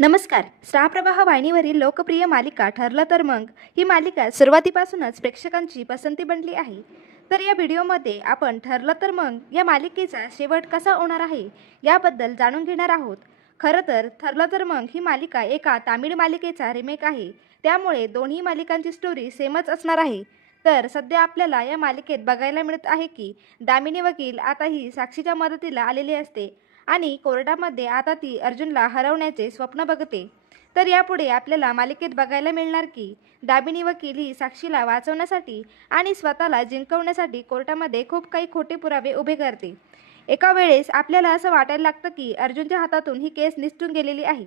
नमस्कार. श्राप्रवाह वाहिनीवरील लोकप्रिय मालिका ठरलं तर मग ही मालिका सुरुवातीपासूनच प्रेक्षकांची पसंती बनली आहे. तर या व्हिडिओमध्ये आपण ठरलं तर मग या मालिकेचा शेवट कसा होणार आहे याबद्दल जाणून घेणार आहोत. खरं तर ठरलं तर मग ही मालिका एका तामिळ मालिकेचा रिमेक आहे. त्यामुळे दोन्ही मालिकांची स्टोरी सेमच असणार आहे. तर सध्या आपल्याला या मालिकेत बघायला मिळत आहे की दामिनी वकील आता ही साक्षीच्या मदतीला आलेली असते. आणि कोर्टामध्ये आता ती अर्जुनला हरवण्याचे स्वप्न बघते. तर यापुढे आपल्याला मालिकेत बघायला मिळणार की दाबिनी वकील ही साक्षीला वाचवण्यासाठी आणि स्वतःला जिंकवण्यासाठी कोर्टामध्ये खूप काही खोटे पुरावे उभे करते. एका वेळेस आपल्याला असं वाटायला लागतं की अर्जुनच्या हातातून ही केस निसटून गेलेली आहे.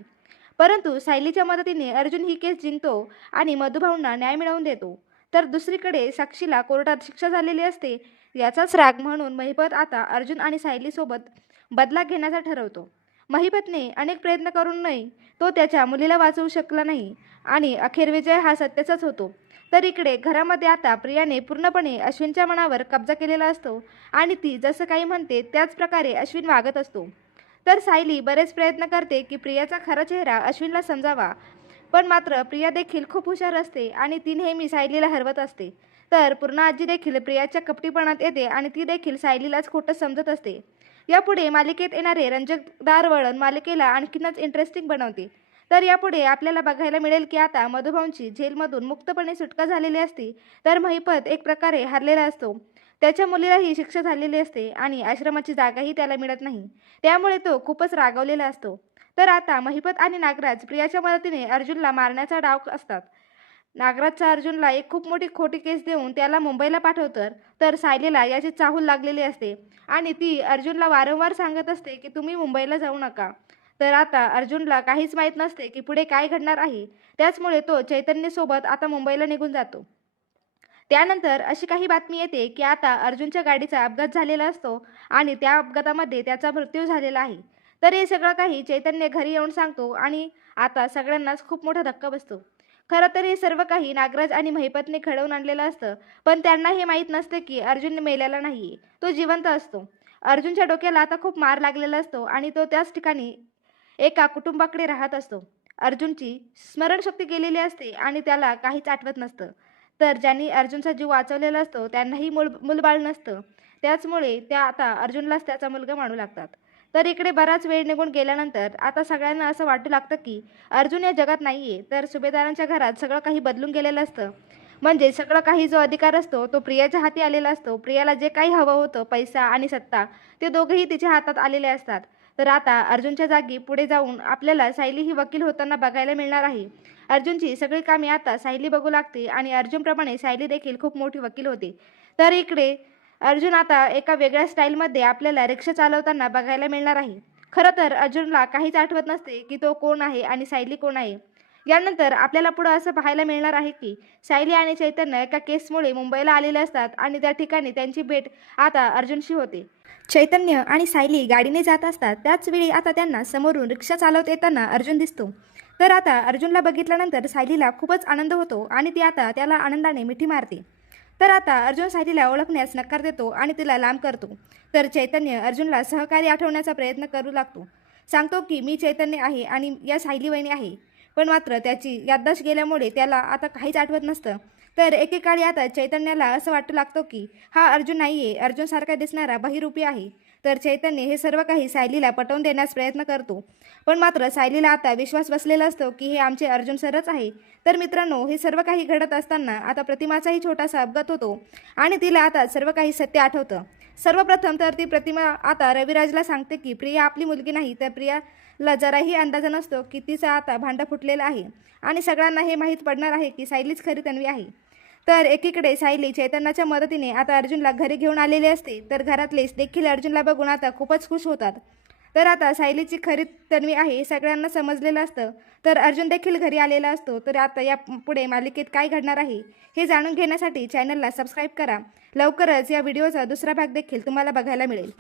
परंतु सायलीच्या मदतीने अर्जुन ही केस जिंकतो आणि मधुभाऊंना न्याय मिळवून देतो. तर दुसरीकडे साक्षीला कोर्टात शिक्षा झालेली असते याचाच राग म्हणून महिपत आता अर्जुन आणि सायलीसोबत बदला घेण्याचा ठरवतो. महीपतने अनेक प्रयत्न करूनही तो त्याच्या मुलीला वाचवू शकला नाही आणि अखेर विजय हा सत्याचाच होतो. तर इकडे घरामध्ये आता प्रियाने पूर्णपणे अश्विनच्या मनावर कब्जा केलेला असतो आणि ती जसं काही म्हणते त्याच प्रकारे अश्विन वागत असतो. तर सायली बरेच प्रयत्न करते की प्रियाचा खरा चेहरा अश्विनला समजावा पण मात्र प्रिया देखील खूप हुशार असते आणि ती नेहमी सायलीला हरवत असते. तर पूर्ण आजी देखील प्रियाच्या कपटीपणात येते आणि ती देखील सायलीलाच खोटं समजत असते. यापुढे मालिकेत येणारे रंजकदार वळण मालिकेला आणखीनच इंटरेस्टिंग बनवते. तर यापुढे आपल्याला बघायला मिळेल की आता मधुभाऊंची जेलमधून मुक्तपणे सुटका झालेली असते तर महिपत एक प्रकारे हरलेला असतो. त्याच्या मुलीलाही शिक्षा झालेली असते आणि आश्रमाची जागाही त्याला मिळत नाही. त्यामुळे तो खूपच रागावलेला असतो. तर आता महिपत आणि नागराज प्रियाच्या मदतीने अर्जुनला मारण्याचा डाव असतात. नागराजचा अर्जुनला एक खूप मोठी खोटी केस देऊन त्याला मुंबईला पाठवतं तर सायलीला याची चाहूल लागलेली असते. आणि ती अर्जुनला वारंवार सांगत असते की तुम्ही मुंबईला जाऊ नका. तर आता अर्जुनला काहीच माहीत नसते की पुढे काय घडणार आहे. त्याचमुळे तो चैतन्यसोबत आता मुंबईला निघून जातो. त्यानंतर अशी काही बातमी येते की आता अर्जुनच्या गाडीचा अपघात झालेला असतो आणि त्या अपघातामध्ये त्याचा मृत्यू झालेला आहे. तर हे सगळं काही चैतन्य घरी येऊन सांगतो आणि आता सगळ्यांनाच खूप मोठा धक्का बसतो. खरं तर हे सर्व काही नागराज आणि महिपतने घडवून आणलेलं असतं. पण त्यांना हे माहीत नसते की अर्जुन मेलेला नाही. तो जिवंत असतो. अर्जुनच्या डोक्याला आता खूप मार लागलेला असतो आणि तो त्याच ठिकाणी एका कुटुंबाकडे राहत असतो. अर्जुनची स्मरणशक्ती गेलेली असते आणि त्याला काहीच आठवत नसतं. तर ज्यांनी अर्जुनचा जीव वाचवलेला असतो त्यांनाही मूल मूलबाळ नसतं. त्याचमुळे त्या आता अर्जुनलाच त्याचा मुलगा मानू लागतात. तर इकडे बराच वेळ निघून गेल्यानंतर आता सगळ्यांना असं वाटू लागतं की अर्जुन या जगात नाही आहे तर सुभेदारांच्या घरात सगळं काही बदलून गेलेलं असतं. म्हणजे सगळं काही जो अधिकार असतो तो प्रियाच्या हाती आलेला असतो. प्रियाला जे काही हवं होतं पैसा आणि सत्ता ते दोघंही तिच्या हातात आलेले असतात. तर आता अर्जुनच्या जागी पुढे जाऊन आपल्याला सायली ही वकील होताना बघायला मिळणार आहे. अर्जुनची सगळी कामे आता सायली बघू लागते आणि अर्जुनप्रमाणे सायली देखील खूप मोठी वकील होते. तर इकडे अर्जुन आता एका वेगळ्या स्टाईलमध्ये आपल्याला रिक्षा चालवताना बघायला मिळणार आहे. खरं तर अर्जुनला काहीच आठवत नसते की तो कोण आहे आणि सायली कोण आहे. यानंतर आपल्याला पुढं असं पाहायला मिळणार आहे की सायली आणि चैतन्य एका केसमुळे मुंबईला आलेले असतात आणि त्या ठिकाणी त्यांची भेट आता अर्जुनशी होते. चैतन्य आणि सायली गाडीने जात असतात. त्याचवेळी आता त्यांना समोरून रिक्षा चालवत येताना अर्जुन दिसतो. तर आता अर्जुनला बघितल्यानंतर सायलीला खूपच आनंद होतो आणि ती आता त्याला आनंदाने मिठी मारते. तर आता अर्जुन सायलीला ओळखण्यास नकार देतो आणि तिला लांब करतो. तर चैतन्य अर्जुनला सहकार्य आठवण्याचा प्रयत्न करू लागतो. सांगतो की मी चैतन्य आहे आणि या सायली वहिनी आहे. पण मात्र त्याची याददाश गेल्यामुळे त्याला आता काहीच आठवत नसतं. तर एकेकाळी आता चैतन्याला असं वाटू लागतो की हा अर्जुन नाही आहे अर्जुनसारखा दिसणारा बहिरूपी आहे. तर चैतन्य हे सर्व काही सायलीला पटवून देण्यास प्रयत्न करतो. पण मात्र सायलीला आता विश्वास बसलेला असतो की हे आमचे अर्जुन सरच आहे. तर मित्रांनो हे सर्व काही घडत असताना आता प्रतिमाचाही छोटासा अपघात होतो आणि तिला आता सर्व काही सत्य आठवतं. सर्वप्रथम तर ती प्रतिमा आता रविराजला सांगते की प्रिया आपली मुलगी नाही तर प्रियाला जराही अंदाज नसतो की तिचा आता भांडा फुटलेला आहे. आणि सगळ्यांना हे माहीत पडणार आहे की सायलीच खरी तन्वी आहे. तर एकीकडे सायली चैतन्याच्या मदतीने आता अर्जुनला घरी घेऊन आलेले असते. तर घरातलेच देखील अर्जुनला बघून आता खूपच खुश होतात. तर आता सायलीची खरी तन्वी आहे हे सगळ्यांना समजलेलं असतं. तर अर्जुन देखील घरी आलेला असतो. तर आता या पुढे मालिकेत काय घडणार आहे हे जाणून घेण्यासाठी चॅनलला सबस्क्राईब करा. लवकरच या व्हिडिओचा दुसरा भाग देखील तुम्हाला बघायला मिळेल.